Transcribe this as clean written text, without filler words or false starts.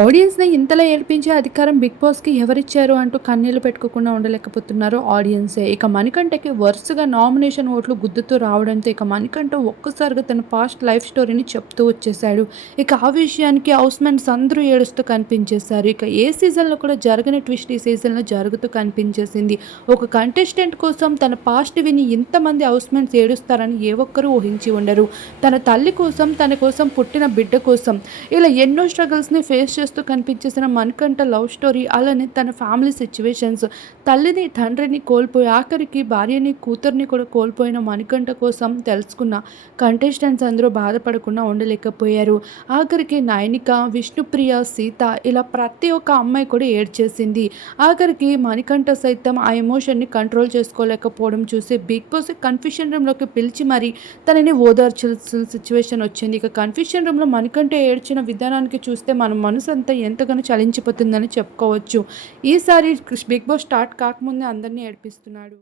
ఆడియన్స్‌ని ఇంతలా ఏడిపించే అధికారం 'బిగ్ బాస్‌కి' ఎవరిచ్చారు అంటూ కన్నీళ్లు పెట్టుకోకుండా ఉండలేకపోతున్నారు ఆడియన్సే. ఇక మణికంఠకి వరుసగా నామినేషన్ ఓట్లు గుద్దుతూ రావడంతో ఇక మణికంఠ ఒక్కసారిగా తన పాస్ట్ లైఫ్ స్టోరీని చెప్తూ వచ్చేసాడు. ఇక ఆ విషయానికి హౌస్‌మేట్స్ అందరూ ఏడుస్తూ కనిపించేశారు. ఇక ఏ సీజన్‌లో కూడా జరగని ట్విస్ట్ ఈ సీజన్‌లో జరుగుతూ కనిపించేసింది. ఒక కంటెస్టెంట్ కోసం తన పాస్ట్ విని ఇంతమంది హౌస్‌మేట్స్ ఏడుస్తారని ఏ ఒక్కరూ ఊహించి ఉండరు. తన తల్లి కోసం, తన కోసం పుట్టిన బిడ్డ కోసం ఇలా ఎన్నో స్ట్రగుల్స్‌ని ఫేస్ చేస్తూ కనిపించేసిన మణికంఠ లవ్ స్టోరీ, అలానే తన ఫ్యామిలీ సిట్యుయేషన్స్, తల్లిని, తండ్రిని కోల్పోయి ఆఖరికి భార్యని, కూతుర్ని కూడా కోల్పోయిన మణికంఠ కోసం తెలుసుకున్న కంటెస్టెంట్స్ అందరూ బాధపడకుండా ఉండలేకపోయారు. ఆఖరికి నయనిక, విష్ణుప్రియ, సీత ఇలా ప్రతి ఒక్క అమ్మాయి కూడా ఏడ్చేసింది. ఆఖరికి మణికంఠ సైతం ఆ ఎమోషన్‌ని కంట్రోల్ చేసుకోలేకపోవడం చూసి బిగ్ బాస్ కన్ఫ్యూషన్ రూమ్‌లోకి పిలిచి మరి తనని ఓదార్చాల్సిన సిట్యుయేషన్ వచ్చింది. ఇక కన్ఫ్యూషన్ రూమ్‌లో మణికంఠ ఏడ్చిన విధానానికి చూస్తే మన మనసంతా ఎంతగానో చలించిపోతుందని చెప్పుకోవచ్చు. ఈసారి బిగ్ బాస్ స్టార్ట్ కాకముందే అందరిని ఏడిపిస్తున్నాడు.